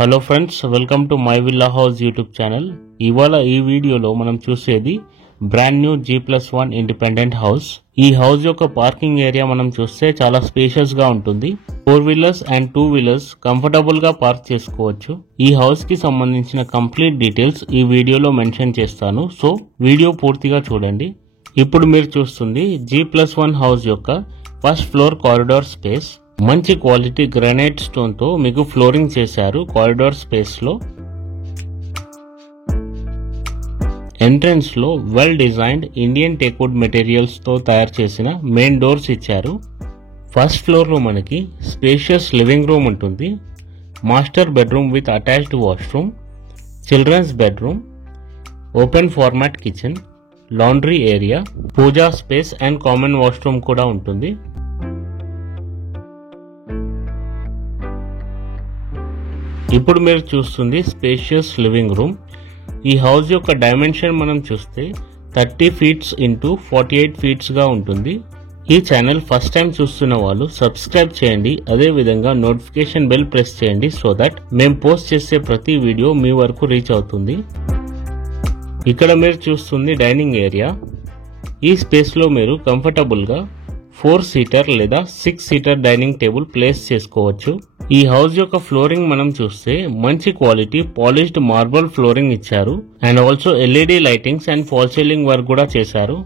Hello friends, welcome to my villa house YouTube channel. ఇవాళ ఈ వీడియోలో మనం చూసేది brand new G+1 independent house. ఈ హౌస్ యొక్క పార్కింగ్ ఏరియా మనం చూస్తే చాలా స్పేషియస్ గా ఉంటుంది. 4 వీలర్స్ అండ్ 2 వీలర్స్ కంఫర్టబుల్ గా పార్క్ చేసుకోవచ్చు. ఈ హౌస్ కి సంబంధించిన కంప్లీట్ డీటెయిల్స్ ఈ వీడియోలో మెన్షన్ చేస్తాను, సో వీడియో పూర్తిగా చూడండి. ఇప్పుడు మీరు చూస్తుంది G+1 హౌస్ యొక్క ఫస్ట్ ఫ్లోర్ కారిడార్ స్పేస్. మంచి క్వాలిటీ గ్రానైట్ స్టోన్ తో మీకు ఫ్లోరింగ్ చేశారు కారిడార్ స్పేస్ లో. ఎంట్రన్స్ లో well designed Indian teakwood materials తో తయారు చేసిన మెయిన్ డోర్స్ ఇచ్చారు. ఫస్ట్ ఫ్లోర్ లో మనకి స్పేషియస్ లివింగ్ రూమ్ ఉంటుంది. Master bedroom with attached washroom, children's bedroom, open format kitchen, laundry area, puja space and common washroom కూడా ఉంటుంది. ఇప్పుడు మీరు చూస్తుంది స్పేషియస్ లివింగ్ రూమ్. ఈ హౌస్ యొక్క డైమెన్షన్ మనం చూస్తే 30 ఫీట్స్ ఇంటూ 48 ఫీట్స్ గా ఉంటుంది. ఈ ఛానల్ ఫస్ట్ టైం చూస్తున్న వాళ్ళు సబ్స్క్రైబ్ చేయండి, అదే విధంగా నోటిఫికేషన్ బెల్ ప్రెస్ చేయండి, సో దట్ మేము పోస్ట్ చేసే ప్రతి వీడియో మీ వరకు రీచ్ అవుతుంది. ఇక్కడ మీరు చూస్తుంది డైనింగ్ ఏరియా. ఈ స్పేస్ లో మీరు కంఫర్టబుల్ గా 4 సీటర్ లేదా 6 సీటర్ డైనింగ్ టేబుల్ ప్లేస్ చేసుకోవచ్చు. ఈ హౌస్ యొక్క ఫ్లోరింగ్ మనం చూస్తే మంచి క్వాలిటీ పాలిష్డ్ మార్బల్ ఫ్లోరింగ్ ఇచ్చారు, and also LED lightings and fall ceiling work కూడా చేశారు.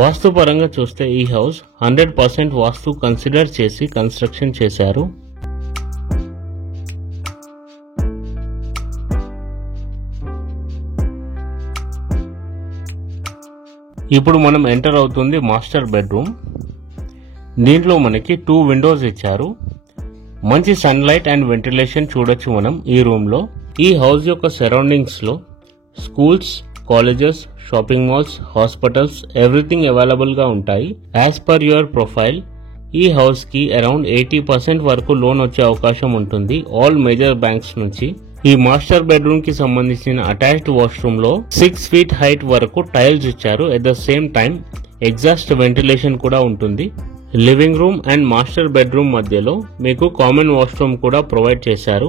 వాస్తు పరంగా చూస్తే ఈ హౌస్ 100% వాస్తు కన్సిడర్ చేసి కన్స్ట్రక్షన్ చేశారు. ఇప్పుడు మనం ఎంటర్ అవుతుంది మాస్టర్ బెడ్రూమ్. దీంట్లో మనకి 2 విండోస్ ఇచ్చారు. మంచి సన్లైట్ అండ్ వెంటిలేషన్ చూడొచ్చు మనం ఈ రూమ్ లో. ఈ హౌస్ యొక్క సరౌండింగ్స్ లో schools, colleges, shopping malls, hospitals everything available గా ఉంటాయి. యాజ్ పర్ యువర్ ప్రొఫైల్ ఈ హౌస్ కి అరౌండ్ 80% వరకు లోన్ వచ్చే అవకాశం ఉంటుంది ఆల్ మేజర్ బ్యాంక్స్ నుంచి. ఈ మాస్టర్ బెడ్రూమ్ కి సంబంధించిన అటాచ్డ్ వాష్రూమ్ లో 6 ఫీట్ హైట్ వరకు టైల్స్ ఇచ్చారు. At the same time exhaust ventilation కూడా ఉంటుంది. Living room and master bedroom మధ్యలో మీకు కామన్ వాష్రూమ్ కూడా ప్రొవైడ్ చేశారు.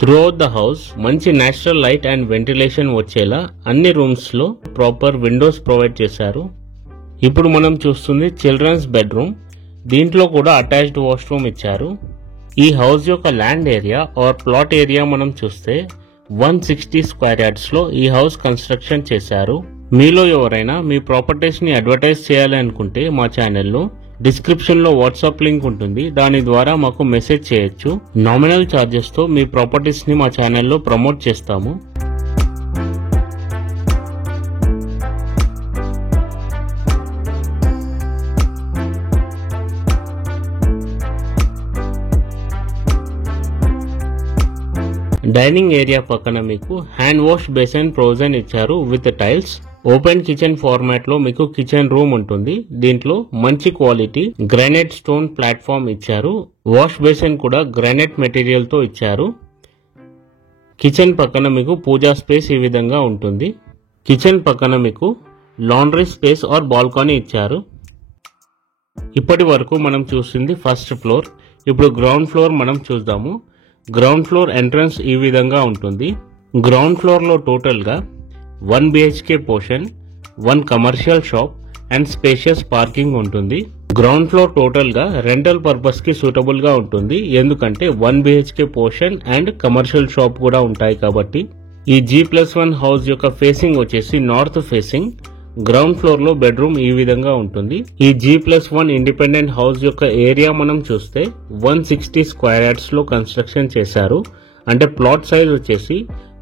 త్రూఅవుట్ ద హౌస్ మంచి నేచురల్ లైట్ అండ్ వెంటిలేషన్ వచ్చేలా అన్ని రూమ్స్ లో ప్రాపర్ విండోస్ ప్రొవైడ్ చేశారు. ఇప్పుడు మనం చూస్తుంది చిల్డ్రన్స్ బెడ్రూమ్. దీంట్లో కూడా అటాచ్డ్ వాష్రూమ్ ఇచ్చారు. ఈ హౌస్ యొక్క land area or plot area మనం చూస్తే 160 స్క్వేర్ యార్డ్స్ లో ఈ హౌస్ కన్స్ట్రక్షన్ చేశారు. మీలో ఎవరైనా మీ ప్రాపర్టీస్ ని అడ్వర్టైజ్ చేయాలి అనుకుంటే మా ఛానల్లో డిస్క్రిప్షన్ లో వాట్సాప్ లింక్ ఉంటుంది, దాని ద్వారా మాకు మెసేజ్ చేయొచ్చు. నామినల్ ఛార్జెస్ తో మీ ప్రాపర్టీస్ ని మా ఛానల్లో ప్రమోట్ చేస్తాము. డైనింగ్ ఏరియా పక్కన మీకు హ్యాండ్ వాష్ బేసిన్ ప్రొవిజన్ ఇచ్చారు with tiles. Open kitchen format లో మీకు కిచెన్ రూమ్ ఉంటుంది. దీంట్లో మంచి క్వాలిటీ గ్రానైట్ స్టోన్ ప్లాట్ఫామ్ ఇచ్చారు. వాష్ బేసిన్ కూడా గ్రానైట్ మెటీరియల్ తో ఇచ్చారు. కిచెన్ పక్కన మీకు పూజా స్పేస్ ఈ విధంగా ఉంటుంది. కిచెన్ పక్కన మీకు లాండ్రీ స్పేస్ ఆర్ బాల్కనీ ఇచ్చారు. ఇప్పటి వరకు మనం చూసింది ఫస్ట్ ఫ్లోర్. ఇప్పుడు గ్రౌండ్ ఫ్లోర్ మనం చూద్దాము. గ్రౌండ్ ఫ్లోర్ ఎంట్రన్స్ ఈ విధంగా ఉంటుంది. గ్రౌండ్ ఫ్లోర్ లో టోటల్ గా 1 BHK portion, 1 commercial shop and spacious parking ఉంటుంది. గ్రౌండ్ ఫ్లోర్ టోటల్ గా రెంటల్ పర్పస్ కి సూటబుల్ గా ఉంటుంది, ఎందుకంటే 1 BHK portion and commercial shop కూడా ఉంటాయి కాబట్టి. ఈ G+1 హౌస్ యొక్క ఫేసింగ్ వచ్చేసి నార్త్ ఫేసింగ్. గ్రౌండ్ ఫ్లోర్ లో బెడ్రూమ్ ఈ విధంగా ఉంటుంది. ఈ G+1 ఇండిపెండెంట్ హౌస్ యొక్క ఏరియా మనం చూస్తే 160 స్క్వేర్ యార్డ్స్ లో కన్స్ట్రక్షన్ చేశారు. అంటే ప్లాట్ సైజ్ వచ్చేసి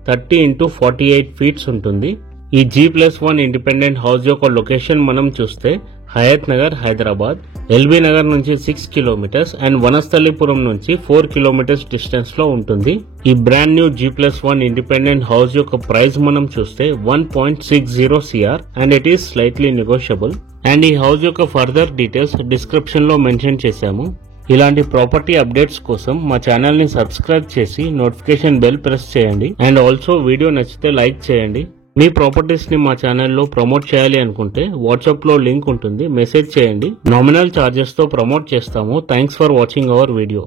30 ఇంటూ 48 ఫీట్స్ ఉంటుంది. ఈ G+1 ఇండిపెండెంట్ హౌస్ యొక్క లొకేషన్ మనం చూస్తే హయత్ నగర్, హైదరాబాద్. LB నగర్ నుంచి 6 కిలోమీటర్స్ అండ్ వనస్థలిపురం నుంచి 4 కిలోమీటర్స్ డిస్టెన్స్ లో ఉంటుంది. ఈ brand new G+1 independent house యొక్క ప్రైస్ మనం చూస్తే 1.60 CR and it is slightly negotiable. And ఈ హౌస్ యొక్క ఫర్దర్ డీటెయిల్స్ డిస్క్రిప్షన్ లో మెన్షన్ చేశాము. ఇలాంటి ప్రాపర్టీ అప్డేట్స్ కోసం మా ఛానల్ ని సబ్స్క్రైబ్ చేసి నోటిఫికేషన్ బెల్ ప్రెస్ చేయండి. అండ్ ఆల్సో వీడియో నచ్చితే లైక్ చేయండి. మీ ప్రాపర్టీస్ ని మా ఛానల్లో ప్రమోట్ చేయాలి అనుకుంటే వాట్సాప్ లో లింక్ ఉంటుంది, మెసేజ్ చేయండి. నామినల్ చార్జెస్ తో ప్రమోట్ చేస్తాము. Thanks for watching our video.